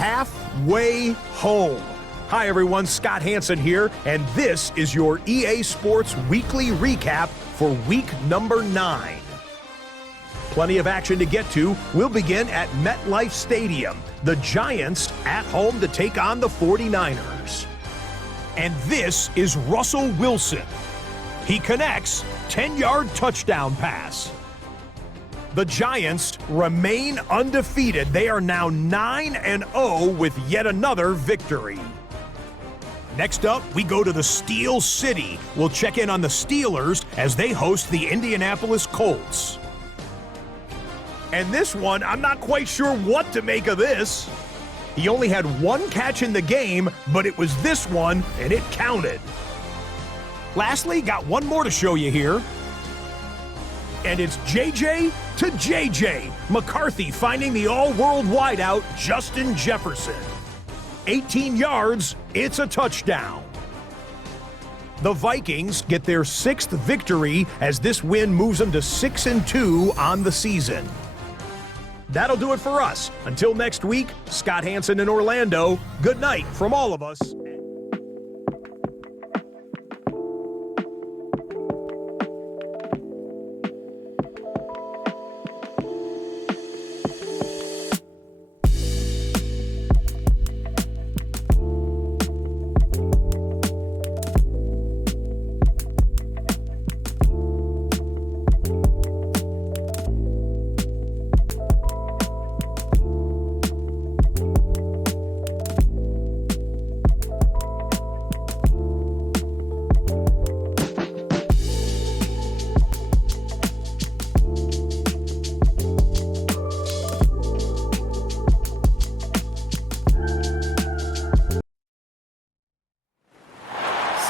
halfway home. Hi everyone, Scott Hansen here, and this is your EA Sports Weekly Recap for week number 9. Plenty of action to get to. We'll begin at MetLife Stadium. The Giants at home to take on the 49ers. And this is Russell Wilson. He connects, 10-yard touchdown pass. The Giants remain undefeated. They are now 9-0 with yet another victory. Next up, we go to the Steel City. We'll check in on the Steelers as they host the Indianapolis Colts. And this one, I'm not quite sure what to make of this. He only had one catch in the game, but it was this one, and it counted. Lastly, got one more to show you here. And it's JJ to JJ. McCarthy finding the all-world wideout, Justin Jefferson. 18 yards, it's a touchdown. The Vikings get their 6th victory as this win moves them to 6-2 on the season. That'll do it for us. Until next week, Scott Hansen in Orlando. Good night from all of us.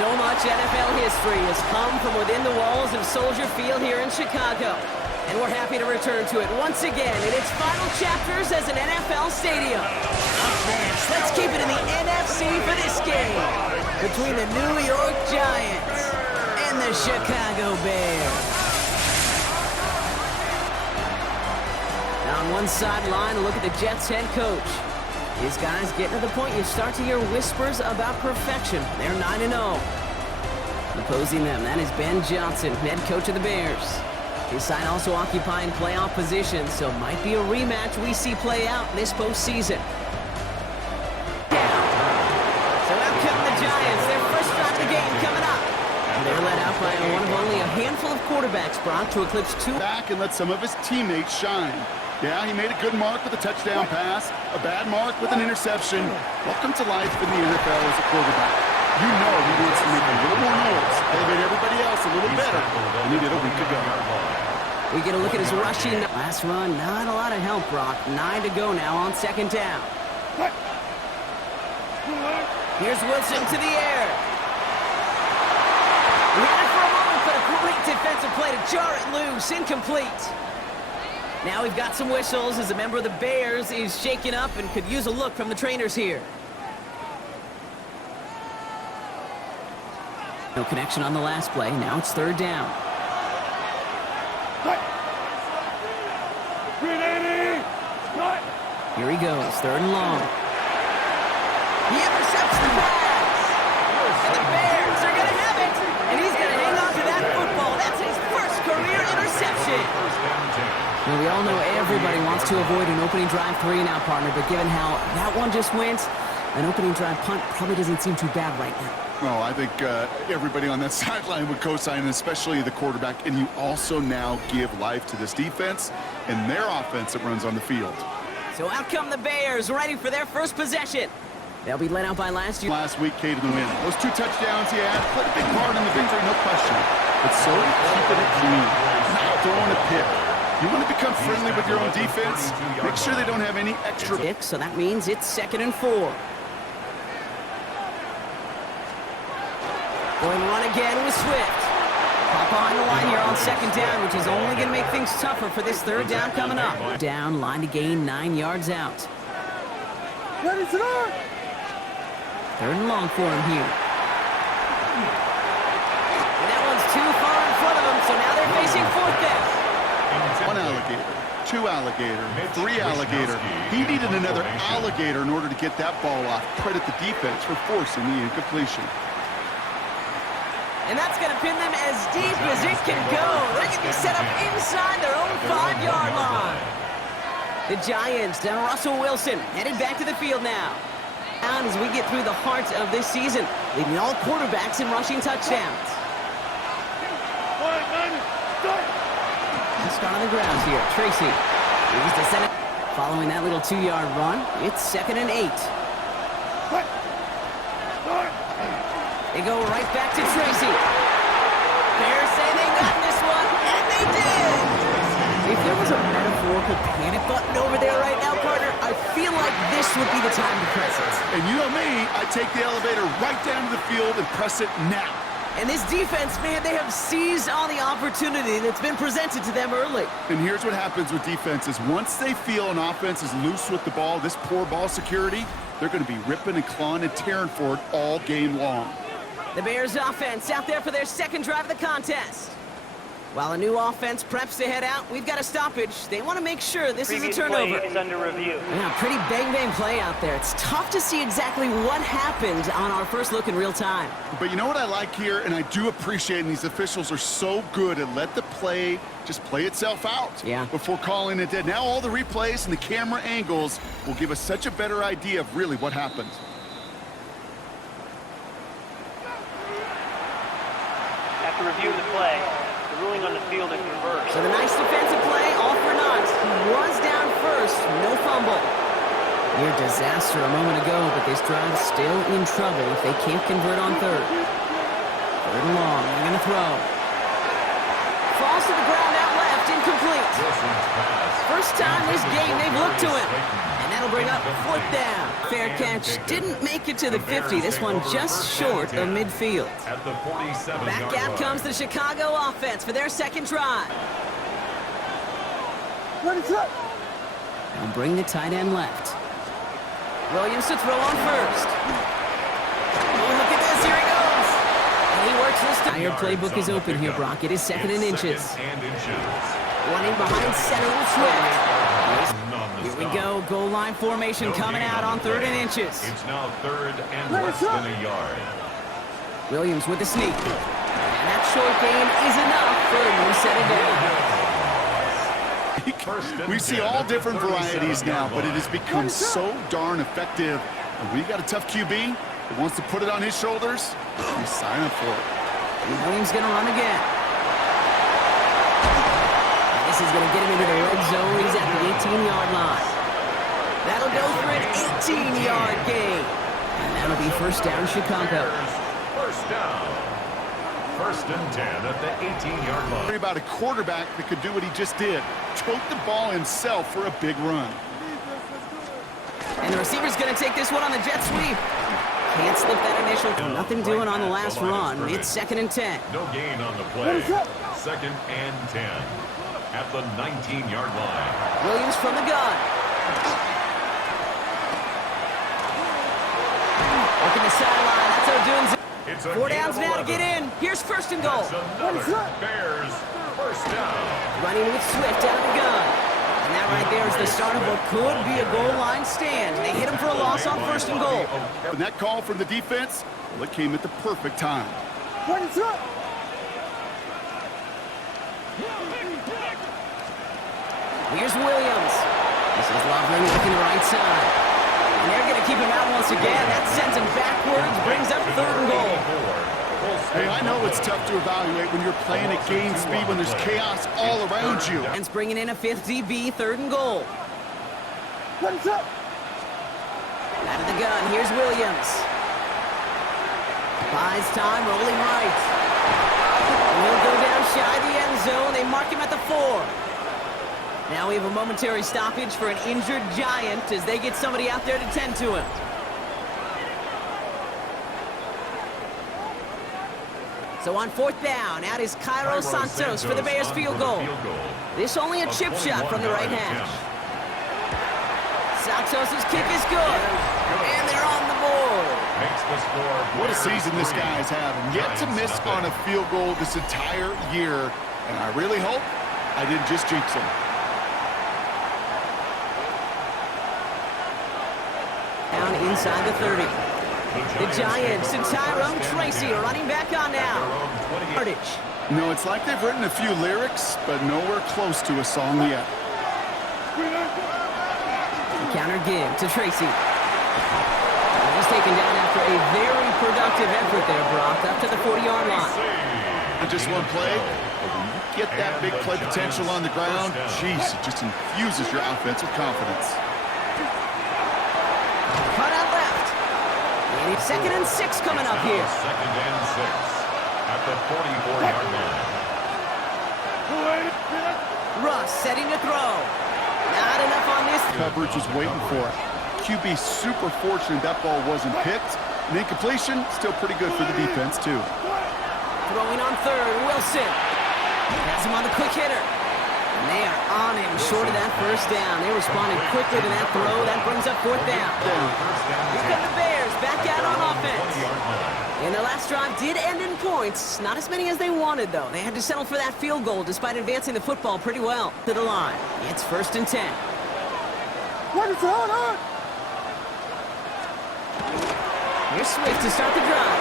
So much NFL history has come from within the walls of Soldier Field here in Chicago. And we're happy to return to it once again in its final chapters as an NFL stadium. Up next, let's keep it in the NFC for this game between the New York Giants and the Chicago Bears. Now on one sideline, a look at the Jets head coach. These guys getting to the point you start to hear whispers about perfection. They're 9-0. Opposing them, that is Ben Johnson, head coach of the Bears. His side also occupying playoff positions, so might be a rematch we see play out this postseason. Down. So out come the Giants, their first drive of the game coming up. And they're led out by one of only a handful of quarterbacks, Brock, to eclipse 2. Back and let some of his teammates shine. Yeah, he made a good mark with a touchdown pass, a bad mark with an interception. Welcome to life in the NFL as a quarterback. You know he wants to make a little more noise, elevate everybody else a little better than he did a week ago. We get a look at his rushing. Last run, not a lot of help, Brock. 9 to go now on second down. Here's Wilson to the air. We had it for a moment, but a great defensive play to jar it loose. Incomplete. Now we've got some whistles as a member of the Bears is shaken up and could use a look from the trainers here. No connection on the last play. Now it's third down. Here he goes, third and long. He intercepts the pass. And the Bears are going to have it. And he's going to hang on to that football. That's his first career interception. Well, we all know everybody wants to avoid an opening drive 3 now, partner, but given how that one just went, an opening drive punt probably doesn't seem too bad right now. Oh, I think everybody on that sideline would co-sign, especially the quarterback, and you also now give life to this defense and their offense that runs on the field. So out come the Bears, ready for their first possession. They'll be led out by last week, Kate, in the win. Those 2 touchdowns he had played a big part in the victory, no question. But so keeping it clean, not throwing a pick. You want to become friendly with your own defense? Make sure they don't have any extra picks, so that means it's 2nd and 4. Going to run again with Swift. Pop behind the line here on second down, which is only going to make things tougher for this third down coming up. Down, line to gain 9 yards out. Third and long for him here. And that one's too far in front of him, so now they're facing 4th down. One alligator 2 alligator, 3 alligator. He needed another alligator in order to get that ball off. Credit the defense for forcing the incompletion. And that's going to pin them as deep as it can go. They're going to be set up inside their own 5-yard line. The Giants, down Russell Wilson, headed back to the field now. Down as we get through the heart of this season, leading all quarterbacks in rushing touchdowns. Let's start on the ground here. Tracy moves to center. Following that little 2-yard run, it's 2nd and 8. They go right back to Tracy. Bears say they got this one, and they did! If there was a metaphorical panic button over there right now, partner, I feel like this would be the time to press it. And you know me, I take the elevator right down to the field and press it now. And this defense, man, they have seized on the opportunity that's been presented to them early. And here's what happens with defenses. Once they feel an offense is loose with the ball, this poor ball security, they're going to be ripping and clawing and tearing for it all game long. The Bears offense out there for their 2nd drive of the contest. While a new offense preps to head out, we've got a stoppage. They want to make sure this is a turnover. Play is under review. Yeah, pretty bang-bang play out there. It's tough to see exactly what happened on our first look in real time. But you know what I like here, and I do appreciate, and these officials are so good at let the play just play itself out before calling it dead. Now all the replays and the camera angles will give us such a better idea of really what happened. After reviewing the play, the ruling on the field is reversed. So the nice defensive play, all for naught. He was down first, no fumble. Near disaster a moment ago, but this drive's still in trouble if they can't convert on 3rd. 3rd and long, they're going to throw. Falls to the ground out left, incomplete. First time this game they've looked to him. And that'll bring up 4th down. Fair catch, didn't make it to the 50. This one just short of midfield. Back out comes the Chicago offense for their 2nd drive. They'll bring the tight end left. Williams to throw on first. Oh, look at this, here he goes. And he works this time. Your playbook is open here, Brock. It is 2nd and inches. Running behind center with Swift. Here we go, goal line formation coming out on 3rd and inches. It's now 3rd and less than a yard. Williams with the sneak. And that short gain is enough for him to set it down. We see all different varieties now, but it has become so darn effective. And when you got a tough QB that wants to put it on his shoulders, you sign up for it. And Williams going to run again. And this is going to get him into the red zone. He's at the 18-yard line. That'll go for an 18-yard gain. And that'll be 1st down, Chicago. 1st down. 1st and 10 at the 18-yard line. Worry about a quarterback that could do what he just did. Tote the ball himself for a big run. And the receiver's going to take this one on the jet sweep. Can't slip that initial. Nothing doing on the last run. It's 2nd and 10. No gain on the play. 2nd and 10 at the 19-yard line. Williams from the gun. Working the sideline. That's O'Doon's. 4 downs now to get in. Here's 1st and goal. Bears 1st down. Running with Swift out of the gun. And that right there is the start of what could be a goal line stand. They hit him for a loss on 1st and goal. And that call from the defense, well, it came at the perfect time. Here's Williams. This is Loveland looking the right side. And they're going to keep him out once again. That sends him backwards, brings up 3rd and goal. Hey, I know it's tough to evaluate when you're playing at game speed, when there's chaos all around you. And bringing in a 5th DB, 3rd and goal. Out of the gun, here's Williams. Buys time, rolling right. And he'll go down shy of the end zone. They mark him at the 4. Now we have a momentary stoppage for an injured Giant as they get somebody out there to tend to him. So on 4th down, out is Cairo Santos for the Bears field goal. This only a chip shot from the right hash. Santos' kick is good, and they're on the board. What a season this guy has had, and yet to miss on a field goal this entire year. And I really hope I didn't just jinx him. Down inside the 30. The Giants and Tyrone Tracy are running back on now. Yardage. No, it's like they've written a few lyrics, but nowhere close to a song yet. Counter give to Tracy. He's taken down after a very productive effort there, Brock, up to the 40-yard line. Just one play, but when you get that big play potential on the ground, jeez, it just infuses your offense with confidence. Cut out left. And it's 2nd and 6 coming up here. 2nd and 6 at the 44-yard line. Russ setting to throw. Not enough on this. Coverage was waiting for it. QB super fortunate that ball wasn't picked. And incompletion, still pretty good for the defense, too. Throwing on 3rd, Wilson. Has him on the quick hitter. And they are on him short of that 1st down. They responded quickly to that throw. That brings up 4th down. Here come the Bears back out on offense. And the last drive did end in points. Not as many as they wanted, though. They had to settle for that field goal despite advancing the football pretty well to the line. It's 1st and 10. What is going on? Here's Swift to start the drive.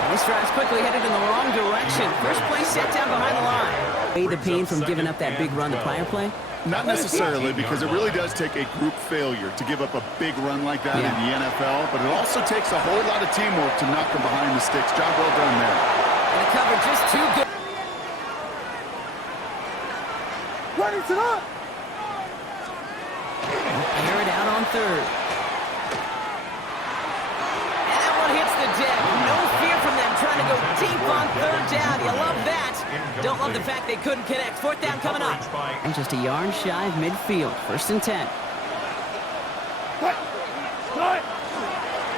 And this drive's quickly headed in the wrong direction. First play set down behind the line. The pain from giving up that big run to prior play? Not necessarily, because it really does take a group failure to give up a big run like that in the NFL, but it also takes a whole lot of teamwork to knock them behind the sticks. Job well done there. And the cover just too good. Running it up. Air it out on 3rd. And that one hits the deck. No fear from them trying to go deep on 3rd down. You love that. Don't love the fact they couldn't connect. 4th down coming up. And just a yard shy of midfield. 1st and 10.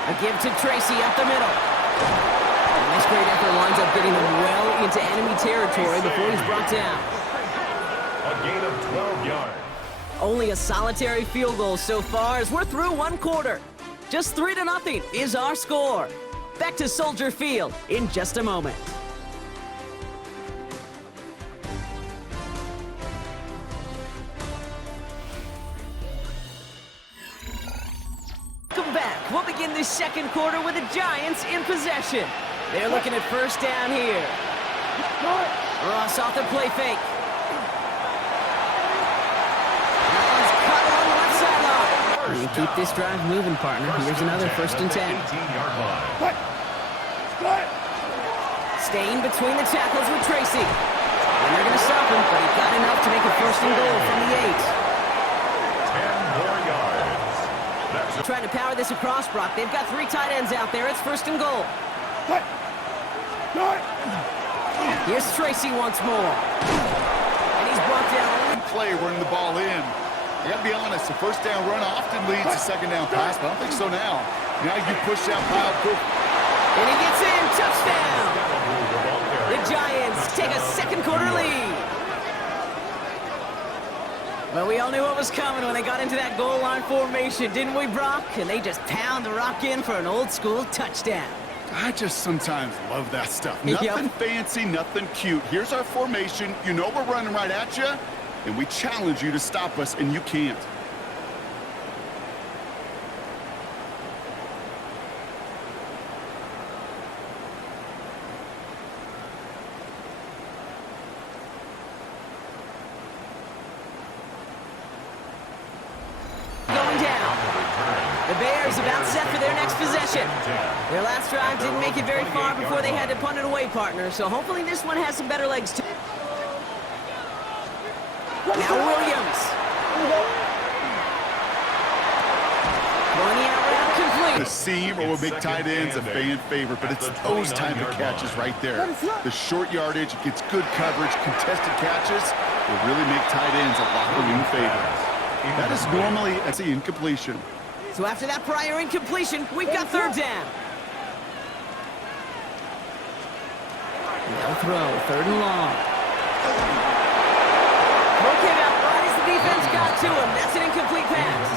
A give to Tracy up the middle. And this great effort winds up getting him well into enemy territory before he's brought down. A gain of 12 yards. Only a solitary field goal so far as we're through 1 quarter. Just 3-0 is our score. Back to Soldier Field in just a moment. Welcome back. We'll begin this 2nd quarter with the Giants in possession. They're looking at 1st down here. Ross off the play fake. You keep this drive moving, partner. Here's another 1st and 10. 18-yard line. Staying between the tackles with Tracy. And they're going to stop him, but he got enough to make a 1st and goal from the 10 more yards. That's Trying to power this across, Brock. They've got 3 tight ends out there. It's 1st and goal. Here's Tracy once more. And he's brought down. Play running the ball in. I gotta be honest, the 1st down run often leads to 2nd down pass, but I don't think so now. Now you push down Kyle Cook. And he gets in. Touchdown. The Giants take a 2nd quarter lead. Well, we all knew what was coming when they got into that goal line formation, didn't we, Brock? And they just pound the rock in for an old-school touchdown. I just sometimes love that stuff. Nothing fancy, nothing cute. Here's our formation. You know we're running right at you, and we challenge you to stop us, and you can't. Going down. The Bears about set for their next possession. Their last drive didn't make it very far before they had to punt it away, partner, so hopefully this one has some better legs too. Now Williams. Running out route complete. The seam or big tight ends a fan favorite, but it's those type of catches right there. The short yardage, gets good coverage, contested catches will really make tight ends a locker room favorite. That is normally that's the incompletion. So after that prior incompletion, we've got 3rd down. No throw, 3rd and long. Okay, now right as the defense got to him. That's an incomplete pass.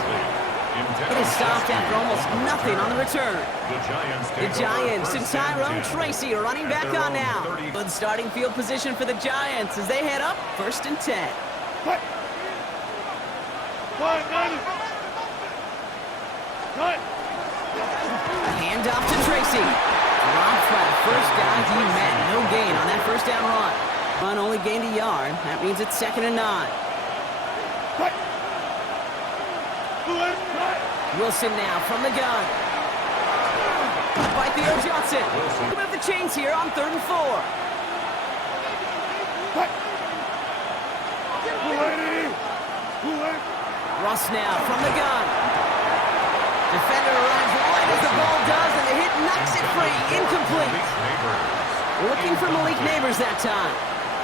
It is stopped after almost nothing on the return. The Giants and Tyrone Tracy are running back on now. Good starting field position for the Giants as they head up 1st and 10. Hand off to Tracy. Dropped by the first guy he met. No gain on that first down run. Run only gained a yard. That means it's 2nd and 9. Wilson now from the gun. By Theo Johnson. We have the chains here on 3rd and 4. Russ now from the gun. Defender arrives right as the ball does, and the hit knocks it free. Incomplete. Looking for Malik Neighbors that time.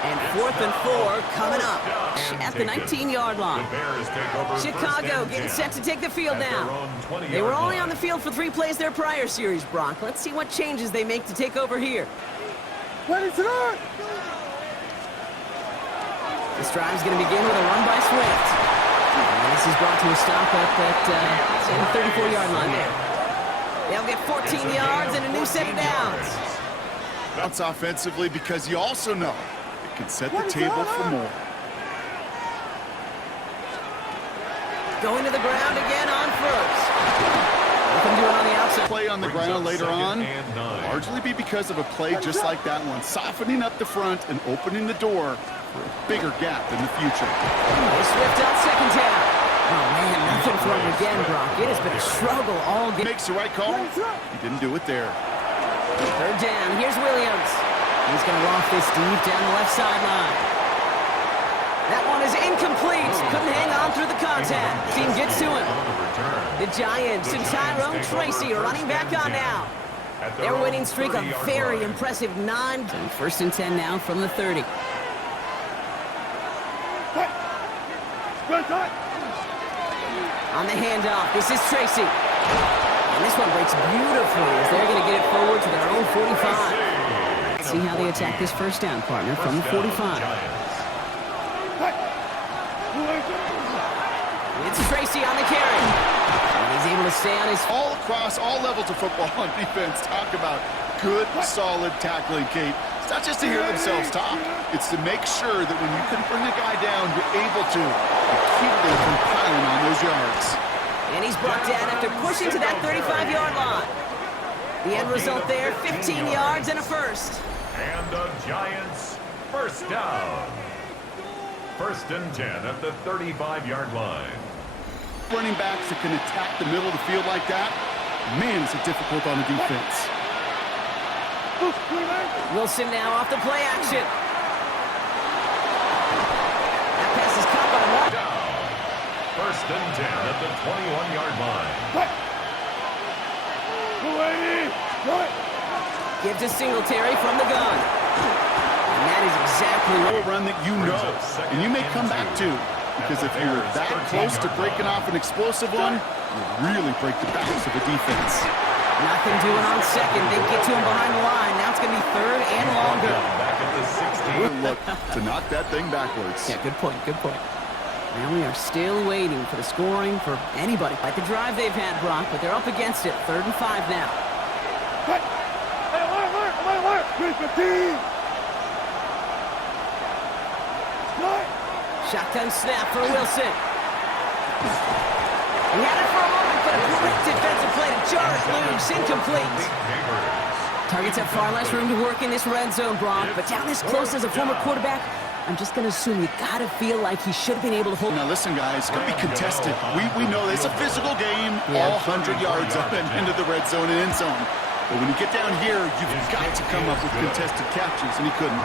And 4th and 4 coming up at the 19-yard line. Chicago getting set to take the field now. They were only on the field for 3 plays their prior series, Brock. Let's see what changes they make to take over here. This drive is going to begin with a run by Swift. And this is brought to a stop up at the 34-yard line there. They'll get 14 yards and a new set of downs. Bounce offensively because you also know it can set the table for more. Going to the ground again on first. Look him do it on the outside. Play on the ground later on largely be because of a play just like that one, softening up the front and opening the door for a bigger gap in the future. Swift on 2nd down. Oh, man, nothing for him again, Brock. It has been a struggle all game. Makes the right call. He didn't do it there. 3rd down. Here's Williams. He's going to loft this deep down the left sideline. That one is incomplete. Couldn't hang on through the contact. Team gets to him. The Giants and Tyrone Tracy are running back on now. Their winning streak a very impressive 9. 1st and 10 now from the 30. On the handoff, this is Tracy. And this one breaks beautifully as they're going to get it forward to their own 45. Let's see how they attack this first down, partner, from the 45. It's Tracy on the carry. And he's able to stay on his... All across all levels of football on defense, talk about good, solid tackling, Kate. It's not just to hear themselves talk. It's to make sure that when you can bring a guy down, you're able to keep them from piling on those yards. And he's brought down after pushing to that 35-yard line. The end result there, 15 yards and a first. And the Giants, first down. 1st and 10 at the 35-yard line. Running backs that can attack the middle of the field like that, man, is it difficult on the defense. Wilson now off the play action. That pass is caught by Mark. 1st and 10 at the 21-yard line. Give to Singletary from the gun. And that is exactly what... A run that you know, and you may come back to, because if you're that close to breaking off an explosive one, you'll really break the backs of a defense. Nothing doing on 2nd. They get to him behind the line. Now it's going to be 3rd and longer. Back at the 16. Good look to knock that thing backwards. Yeah, good point, good point. Now we are still waiting for the scoring for anybody. Like the drive they've had, Brock, but they're up against it. 3rd and 5 now. Shotgun snap for Wilson. He had it for a moment, but a great defensive play to jar it loose. Incomplete. Targets have far less room to work in this red zone, Brock, but down this close as a former quarterback, I'm just going to assume you got to feel like he should have been able to hold. Now listen, guys, it's going to be contested. We know it's a physical game, all 100 yards up and into the red zone and end zone. But when you get down here, you've got to come up with contested catches, and he couldn't.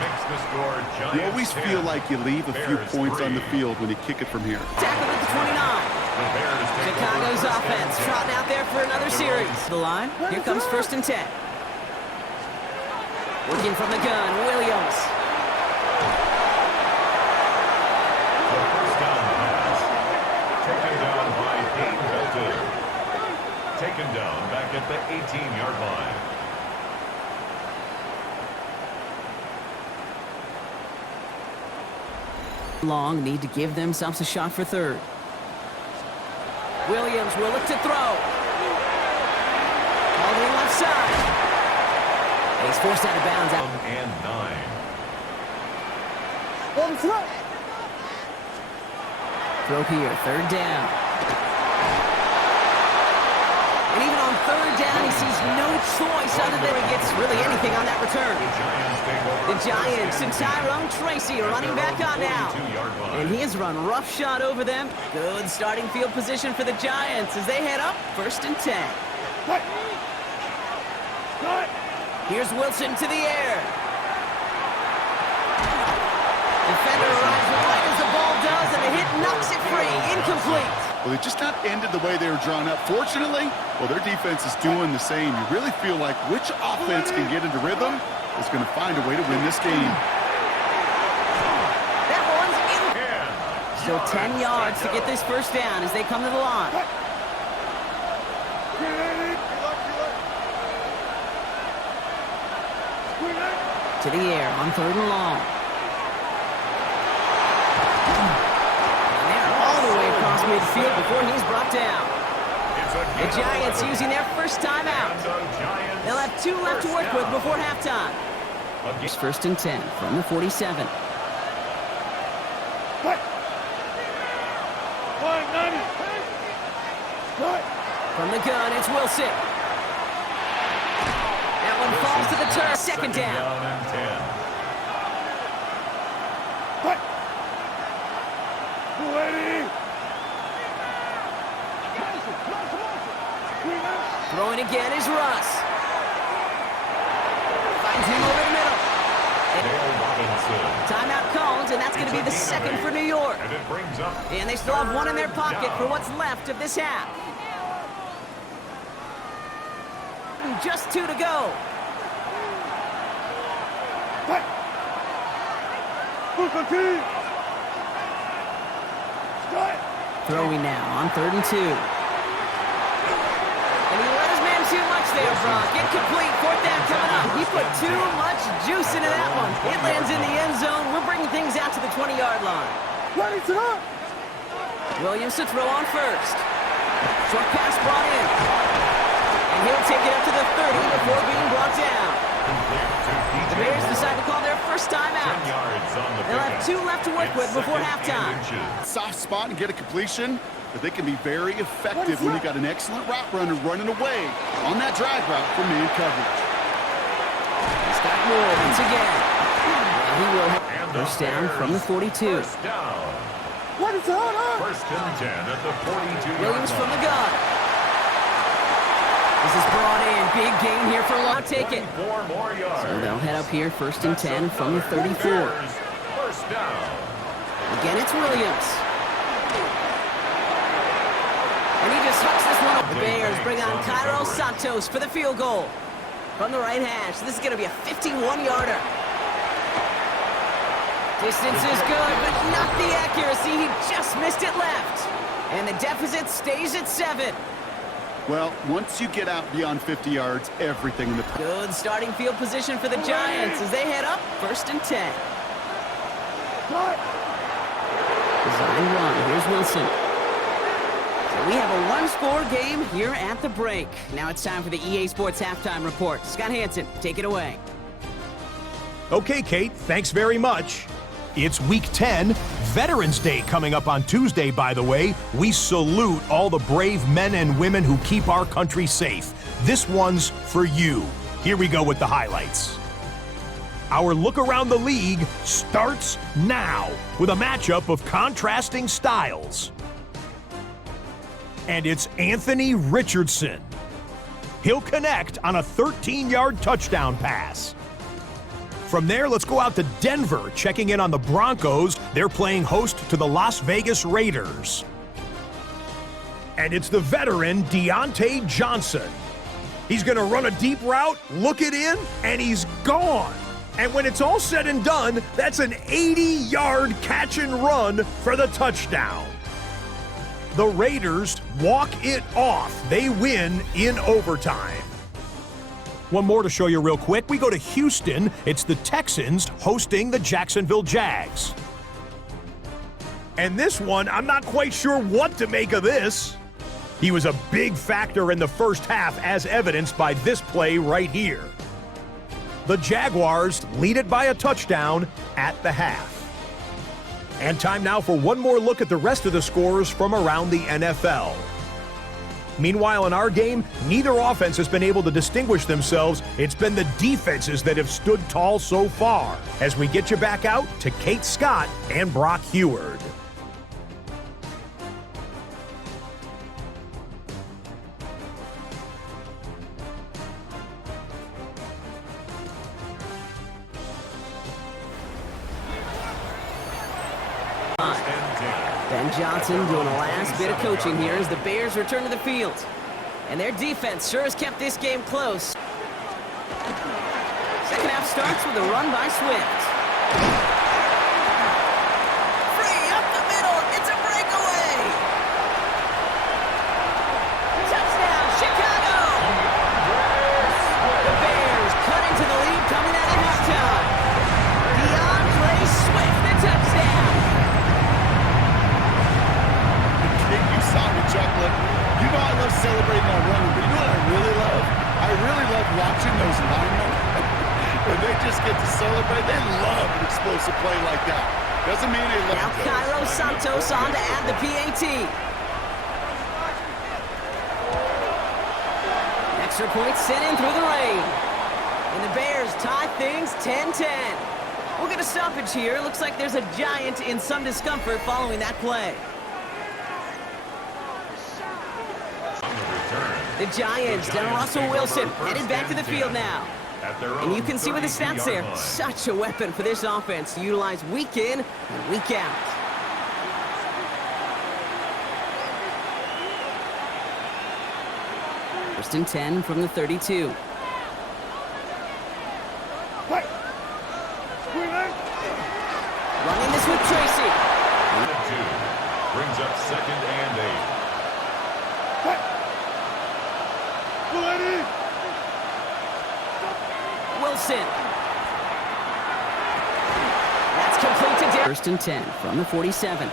You always feel like you leave a few points on the field when you kick it from here. Tackle at the 29. Chicago's offense trotting out there for another series. The line, here comes 1st and 10. Working from the gun, Williams. The first down pass. Taken down by Dane Belton. Taken down back at the 18-yard line. Long need to give themselves a shot for 3rd. Williams will look to throw. All the way left side. He's forced out of bounds. And 9. Throw here, 3rd down. And even on 3rd choice other than he gets really anything on that return. The Giants and Tyrone Tracy are running back on now. And he has run roughshod over them. Good starting field position for the Giants as they head up 1st and 10. Here's Wilson to the air. Defender arrives right as the ball does, and the hit knocks it free. Incomplete. Well, they just not ended the way they were drawn up. Fortunately, well, their defense is doing the same. You really feel like which offense can get into rhythm is going to find a way to win this game. That one's in. So 10 yards to get this first down as they come to the line. To the air on 3rd and long. And they're all the way across midfield before he's brought down. The Giants using their first timeout. They'll have 2 left to work with before halftime. It's 1st and 10 from the 47. From the gun, it's Wilson. That one falls to the turf. 2nd down. Throwing again is Russ. Finds him over the middle. Timeout called, and that's going to be the 2nd for New York. And they still have 1 in their pocket for what's left of this half. Just 2 to go. Throwing now on 3rd and 2. And he let his man too much there, Brock. Incomplete. 4th down coming up. He put too much juice into that one. It lands in the end zone. We're bringing things out to the 20-yard line. Williams to throw on first. Short pass brought in. And he'll take it up to the 30 before being brought down. The Bears decide to call their first timeout. They'll have 2 left to work with before halftime. Soft spot and get a completion, but they can be very effective when you got an excellent route runner running away on that drag route from man coverage. He's got more once again. And he will have first down from the 42. What is on? 1st and 10 at the 42. Williams from the gun. This is brought in. Big gain here for Long. Take it. 4 more yards. So they'll head up here 1st and 10 from the 34. First down. Again, it's Williams. And he just hooks this one up. The Bears bring on Cairo Santos for the field goal. From the right hash. This is going to be a 51-yarder. Distance is good, but not the accuracy. He just missed it left. And the deficit stays at 7. Well, once you get out beyond 50 yards, everything in the... Good starting field position for the Giants as they head up 1st and 10. Design run. Here's Wilson. So we have a 1-score game here at the break. Now it's time for the EA Sports Halftime Report. Scott Hansen, take it away. Okay, Kate, thanks very much. It's Week 10, Veterans Day coming up on Tuesday, by the way. We salute all the brave men and women who keep our country safe. This one's for you. Here we go with the highlights. Our look around the league starts now with a matchup of contrasting styles. And it's Anthony Richardson. He'll connect on a 13-yard touchdown pass. From there, let's go out to Denver, checking in on the Broncos. They're playing host to the Las Vegas Raiders. And it's the veteran Deontay Johnson. He's going to run a deep route, look it in, and he's gone. And when it's all said and done, that's an 80-yard catch and run for the touchdown. The Raiders walk it off. They win in overtime. One more to show you real quick. We go to Houston. It's the Texans hosting the Jacksonville Jags. And this one, I'm not quite sure what to make of this. He was a big factor in the first half, as evidenced by this play right here. The Jaguars lead it by a touchdown at the half. And time now for one more look at the rest of the scores from around the NFL. Meanwhile, in our game, neither offense has been able to distinguish themselves. It's been the defenses that have stood tall so far. As we get you back out to Kate Scott and Brock Heward. Ben Johnson doing the last bit of coaching here as the Bears return to the field. And their defense sure has kept this game close. Second half starts with a run by Swift. Free up the middle. It's a breakaway. Touchdown, Chicago. The Bears cut into the lead coming out of halftime. DeAndre Swift, the touchdown. You saw me chuckling. You know I love celebrating our run, but you know what I really love? I really love watching those linemen. When they just get to celebrate, they love an explosive play like that. Doesn't mean they love Now Cairo Santos on to add the PAT. Extra point sent in through the rain. And the Bears tie things 10-10. We'll get a stoppage here. Looks like there's a Giant in some discomfort following that play. The Giants, down Russell Wilson, headed back to the field now. And you can see with the stats there, such a weapon for this offense to utilize week in and week out. First and 10 from the 32. Running this with Tracy. Brings up second and 8. Wilson. That's complete to Derek. First and 10 from the 47.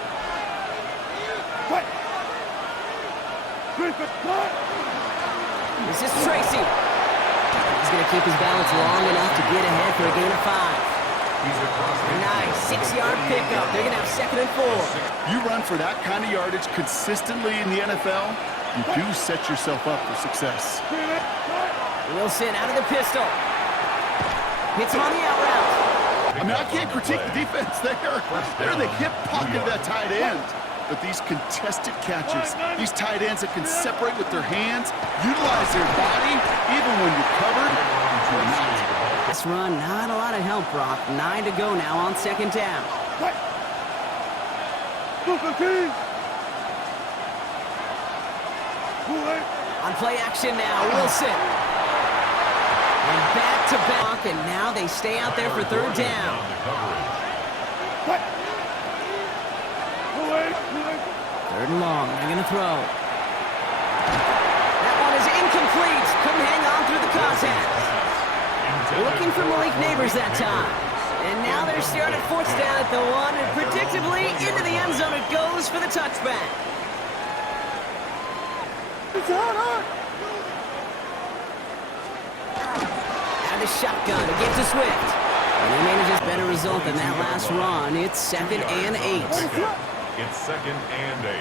This is Tracy. He's going to keep his balance long enough to get ahead for a gain of 5. Nice 6-yard pickup. They're going to have second and 4. You run for that kind of yardage consistently in the NFL, you do set yourself up for success. Wilson out of the pistol. Hits him on the out route. I mean, I can't critique the defense there. They're in the hip pocket of that tight end. But these contested catches, these tight ends that can separate with their hands, utilize their body, even when you're covered, you're not. This run, not a lot of help, Brock. 9 to go now on second down. On play action now, Wilson. And back to back, and now they stay out there for third down. Third and long, they're going to throw. That one is incomplete. Couldn't hang on through the contact. Looking for Malik Neighbors that time. And now they're starting fourth down at the 1, and predictably into the end zone it goes for the touchback. Out of the shotgun to get to Swift. And he manages a better result than that last run. It's second and 8. It's second and 8.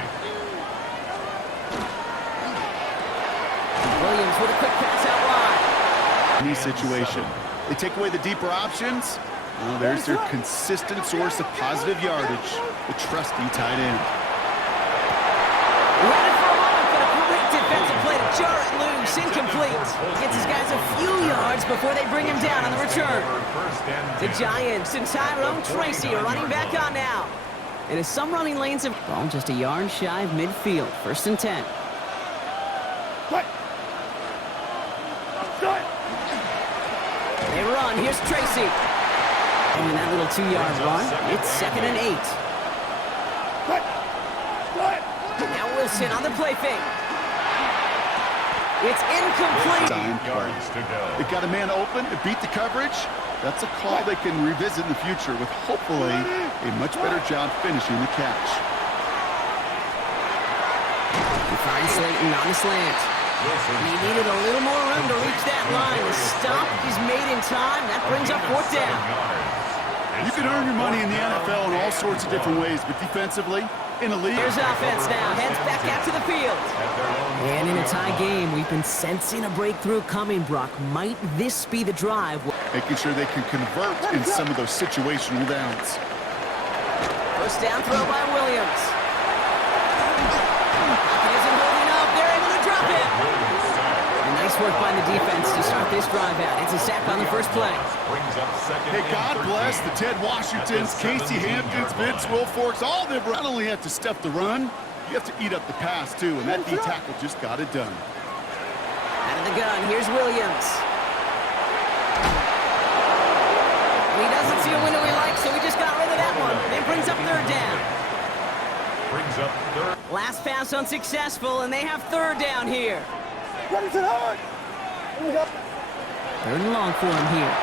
Williams with a quick pass out wide. Any situation. They take away the deeper options. Well, there's their consistent source of positive yardage, the trusty tight end. Ran it for a moment, but a great defensive play to jar it loose. Incomplete. Gets his guys a few yards before they bring him down on the return. The Giants and Tyrone Tracy are running back on now. And as some running lanes have ball just a yard shy of midfield. First and 10. They run. Here's Tracy. And that little 2-yard run, it's second and 8. Now Wilson on the play fake. It's incomplete. They got a man open to beat the coverage. That's a call they can revisit in the future with hopefully a much better job finishing the catch. He finds Slayton on the slant. He needed a little more room to reach that line. The stop is made in time. That brings up fourth down. You can earn your money in the NFL in all sorts of different ways, but defensively, in a league. Here's offense now. Heads back out to the field. And in a tie game, we've been sensing a breakthrough coming, Brock. Might this be the drive? Making sure they can convert in some of those situational downs. First down throw by Williams. He isn't holding up. They're able to drop it. And nice work by the defense to start this drive out. It's a sack on the first play. Hey, God bless the Ted Washingtons, Casey Hamptons, Vince Wilforks. All of them not only have to step the run, you have to eat up the pass, too. And that D-tackle just got it done. Out of the gun, here's Williams. He doesn't see a window he likes, so he just got rid of that one. It brings up third down. Last pass unsuccessful, and they have third down here. Third and long for him here.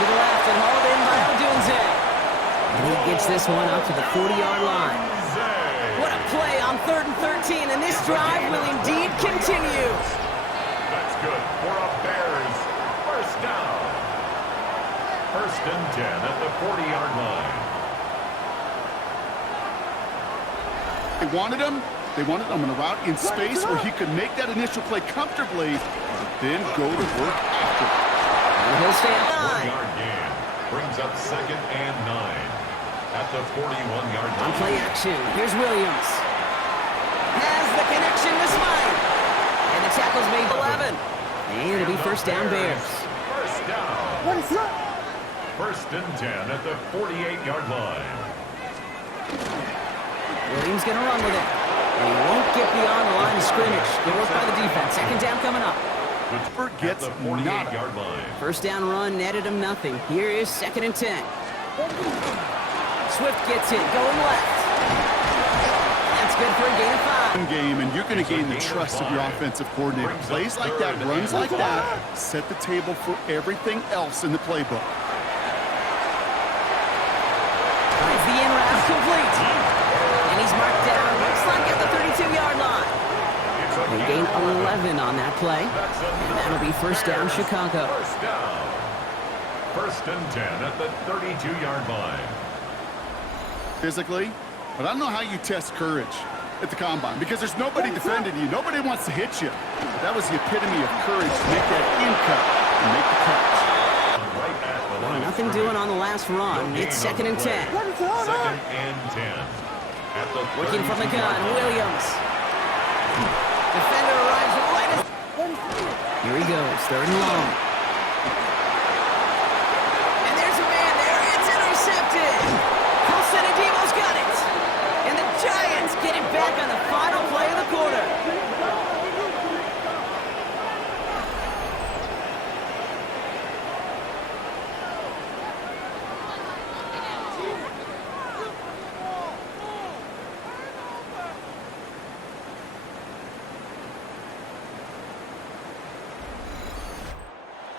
To the left and hauled in by Odunze. And he gets this one up to the 40-yard line. What a play on 3rd and 13, and this drive will indeed continue. That's good for a Bears first down. First and 10 at the 40-yard line. They wanted him on a route in space where he could make that initial play comfortably, then go to work after. He'll stay at 9. 1-yard gain brings up 2nd and 9 at the 41-yard line. On play action, here's Williams. Has the connection to Smythe. And the tackle's made 11. And it'll be first down Bears. First down. First and 10 at the 48-yard line. Williams gonna run with it. And he won't get beyond the line of scrimmage. Good work by the defense. Second down coming up. Pittsburgh gets the 48-yard line. First down run netted him nothing. Here is 2nd and 10. Swift gets it, going left. That's good for a gain of 5. Game, and you're going to gain the trust of your offensive coordinator. Plays like that, runs like that, set the table for everything else in the playbook. Finds the in route complete. And he's marked down, looks like at the 32-yard line. They gain 11 on that play. And that'll be first down Chicago. First down. First and 10 at the 32-yard line. Physically, but I don't know how you test courage at the combine because there's nobody defending you. Nobody wants to hit you. But that was the epitome of courage to make that in cut and make the catch. Nothing doing on the last run. It's 2nd and 10. 2nd and 10. At the Working from the gun, Williams. Defender arrives right as... Here he goes, 3rd and long. And there's a man there. It's intercepted. Colson and Devo's got it. And the Giants get it back on the final play of the quarter.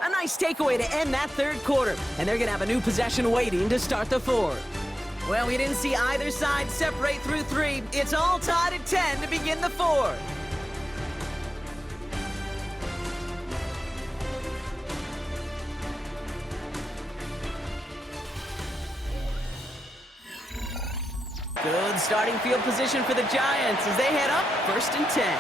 A nice takeaway to end that 3rd quarter. And they're going to have a new possession waiting to start the 4th. Well, we didn't see either side separate through 3. It's all tied at 10 to begin the 4th. Good starting field position for the Giants as they head up 1st and 10.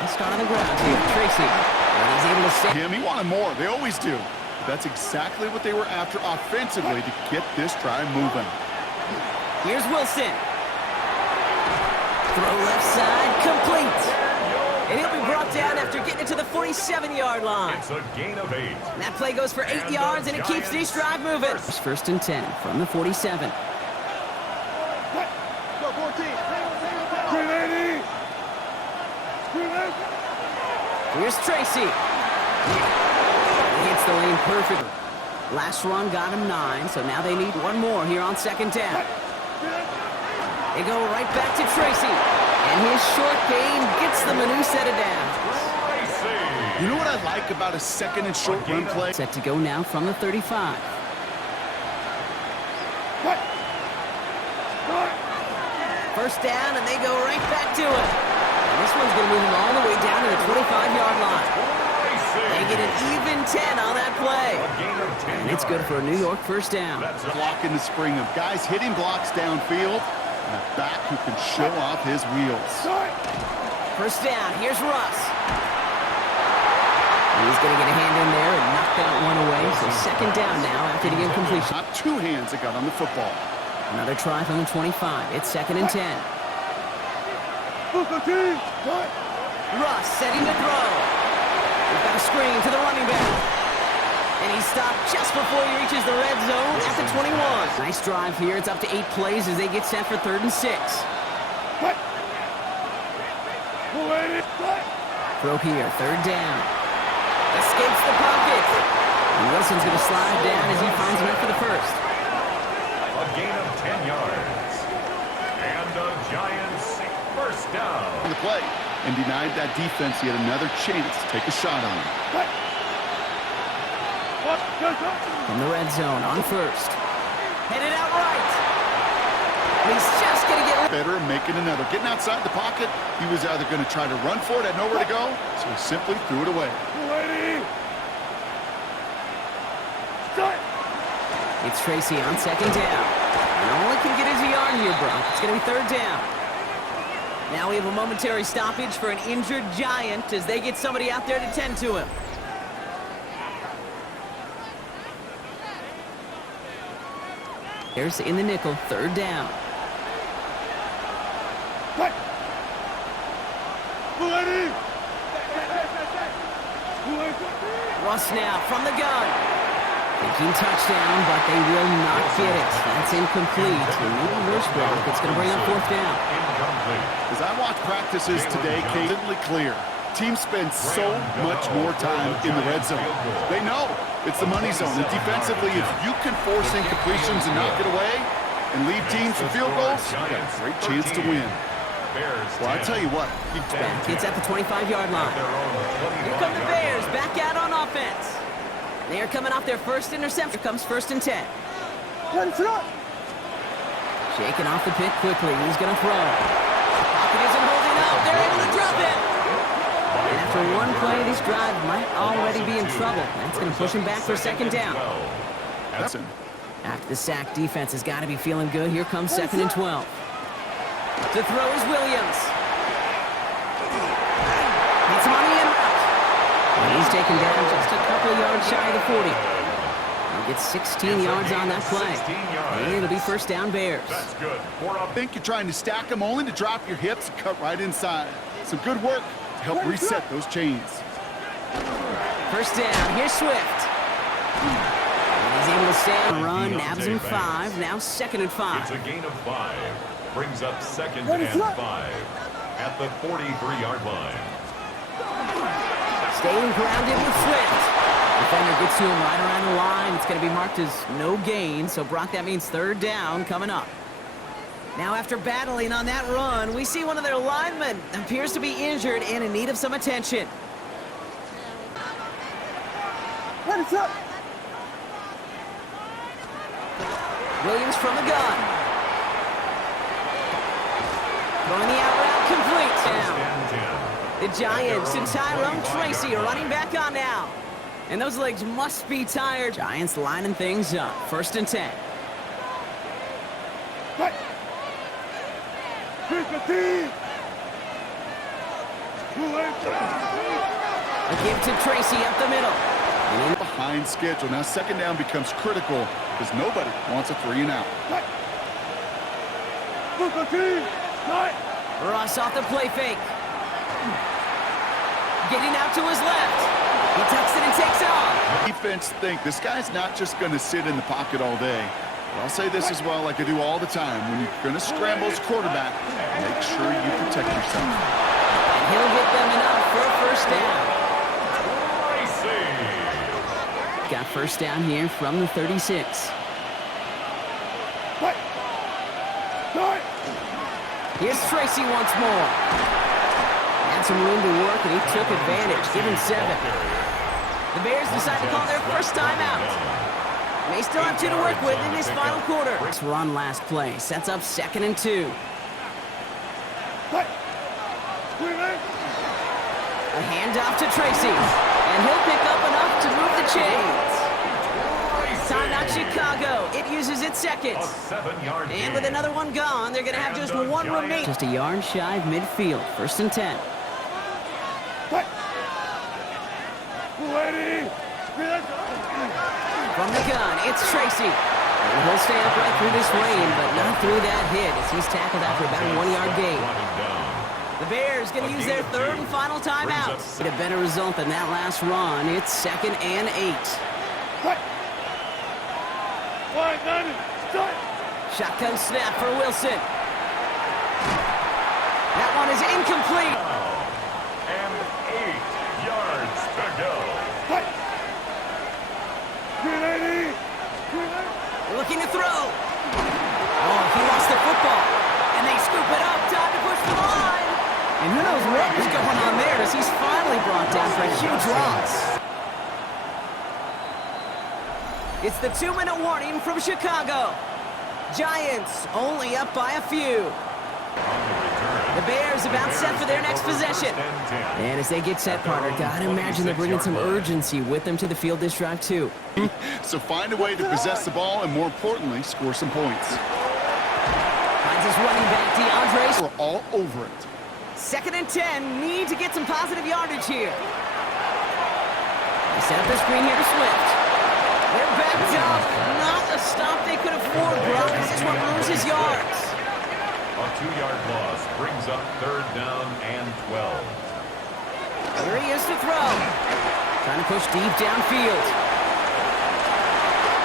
Let's start on the ground here. Tracy. And he's able to stay. Him, he wanted more. They always do. But that's exactly what they were after offensively to get this drive moving. Here's Wilson. Throw left side, complete. And he'll be brought down after getting it to the 47-yard line. It's a gain of 8. And that play goes for 8 yards, and it keeps this drive moving. It's 1st and 10 from the 47. Here's Tracy. He hits the lane perfectly. Last run got him 9, so now they need one more here on 2nd down. They go right back to Tracy. And his short gain gets them a new set of downs. You know what I like about a 2nd and short run play? Set to go now from the 35. First down, and they go right back to it. And this one's going to move him all the way down to the 25-yard line. They get an even 10 on that play. A gain of 10 And it's good for a New York first down. That's a Block in the spring of guys hitting blocks downfield, and a back who can show off his wheels. First down, here's Russ. He's going to get a hand in there and knock that one away. So second down now after the incompletion. Not two hands that got on the football. Another try from the 25. It's second and 10. Russ setting to throw. We've got a screen to the running back. And he's stopped just before he reaches the red zone at the 21. Nice drive here. It's up to 8 plays as they get set for 3rd and 6. Throw here, 3rd down. Escapes the pocket. And Wilson's going to slide down as he finds him for the first. A gain of 10 yards. And the Giants first down. On the play, and denied that defense yet another chance to take a shot on him. From the red zone on first. Headed out right. He's just going to get... Better making another. Getting outside the pocket, he was either going to try to run for it, had nowhere to go, so he simply threw it away. It's Tracy on second down. And all he can get is a yard here, bro. It's going to be 3rd down. Now we have a momentary stoppage for an injured Giant as they get somebody out there to tend to him. Here's in the nickel, 3rd down. Russ now from the gun. Thinking touchdown, but they will not get it. That's incomplete. And even worse, Brock, it's going to bring up 4th down. Incomplete. As I watch practices today, blatantly clear. Teams spend so much more time in the red zone. They know it's the money zone. And defensively, if you can force incompletions and knock it away and lead teams to field goals, you've got a great chance to win. Well, I tell you what. Back. It's at the 25-yard line. Here come the Bears back out on offense. They are coming off their first interception. Here comes 1st and 10. Shaking off the pick quickly. He's going to throw. Pocket isn't holding up. They're able to drop it. And after one play, this drive might already be in trouble. That's going to push him back for 2nd down. That's him. After the sack, defense has got to be feeling good. Here comes 2nd and 12. To throw is Williams. It's money and out. And he's taken down just a couple of yards shy of the 40. He'll get 16 yards on that play. And it'll be 1st down Bears. That's good. I think you're trying to stack them only to drop your hips and cut right inside. Some good work to help reset those chains. 1st down. Here's Swift. And he's able to stay on the run. Nabs him 5. Now 2nd and 5. It's a gain of 5. Brings up 2nd and 5 at the 43-yard line. Staying grounded with Swift. Defender gets to him right around the line. It's going to be marked as no gain. So, Brock, that means 3rd down coming up. Now, after battling on that run, we see one of their linemen appears to be injured and in need of some attention. Williams from the gun. Throwing the out route complete now. The Giants and Tyrone Tracy are running back on now. And those legs must be tired. Giants lining things up. 1st and 10. A give to Tracy up the middle. And behind schedule. Now 2nd down becomes critical because nobody wants a 3 and out. Russ off the play fake. Getting out to his left. He tucks it and takes off. Defense think this guy's not just going to sit in the pocket all day. But I'll say this as well, like I do all the time. When you're going to scramble as quarterback, make sure you protect yourself. And he'll get them enough for a 1st down. Got 1st down here from the 36. Here's Tracy once more. Had some room to work, and he took advantage. Give him 7. The Bears decide to call their first time out. They still have 2 to work with in this final quarter. This run last play sets up 2nd and 2. A handoff to Tracy. And he'll pick up enough to move the chains. Timeout Chicago. It uses its seconds. A 7-yard gain. And with another one gone, they're going to have just one remaining. Just a yard shy of midfield. 1st and 10. From the gun, it's Tracy. And he'll stay upright through this rain, but not through that hit as he's tackled after about a 1-yard gain. The Bears going to use their 3rd and final timeout. Get a better result than that last run. It's 2nd and 8. Shotgun snap for Wilson. That one is incomplete. And 8 yards to go. Looking to throw. Oh, he lost the football. And they scoop it up. Time to push the line. And who knows what is going on there as he's finally brought down for a huge loss. It's the 2-minute warning from Chicago. Giants only up by a few. The Bears about set for their next possession. And as they get set, partner, gotta imagine they're bringing some urgency with them to the field this drive, too. So find a way to possess the ball and, more importantly, score some points. Finds his running back, DeAndre. We're all over it. 2nd and 10. Need to get some positive yardage here. They set up the screen here to Swift. They're backed up. Not a stop they could afford, Brock. This one loses yards. A 2-yard loss brings up 3rd down and 12. Here he is to throw. Trying to push deep downfield.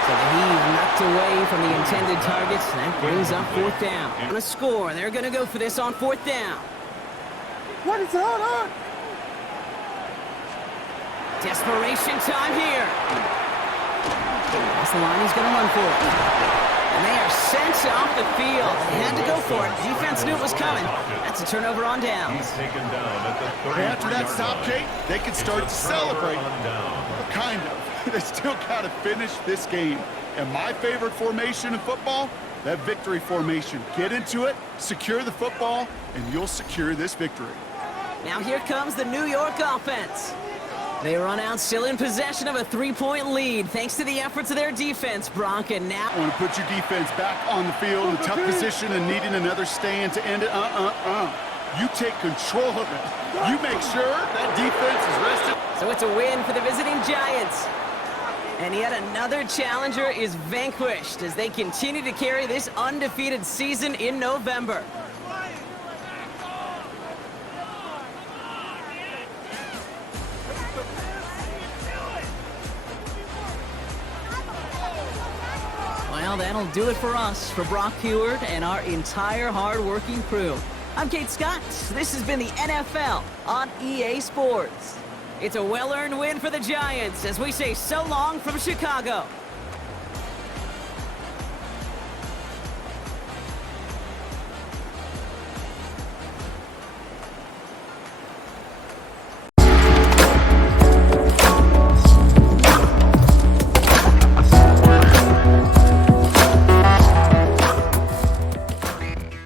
So the heave knocked away from the intended targets. That brings up 4th down. On a score, they're going to go for this on 4th down. What is going on? Desperation time here. That's the line he's going to run for it. And they are sent off the field. They had to go for it. Defense knew it was coming. That's a turnover on down. He's taken down at the 30. After that stop, Kate, they can start to celebrate. Kind of. They still got to finish this game. And my favorite formation in football, that victory formation. Get into it, secure the football, and you'll secure this victory. Now here comes the New York offense. They run out still in possession of a 3-point lead thanks to the efforts of their defense, Brock, and now... I want to put your defense back on the field in a tough position and needing another stand to end it. You take control of it. You make sure that defense is rested. So it's a win for the visiting Giants. And yet another challenger is vanquished as they continue to carry this undefeated season in November. Well, that'll do it for us, for Brock Heward and our entire hard-working crew. I'm Kate Scott. This has been the NFL on EA Sports. It's a well-earned win for the Giants as we say so long from Chicago.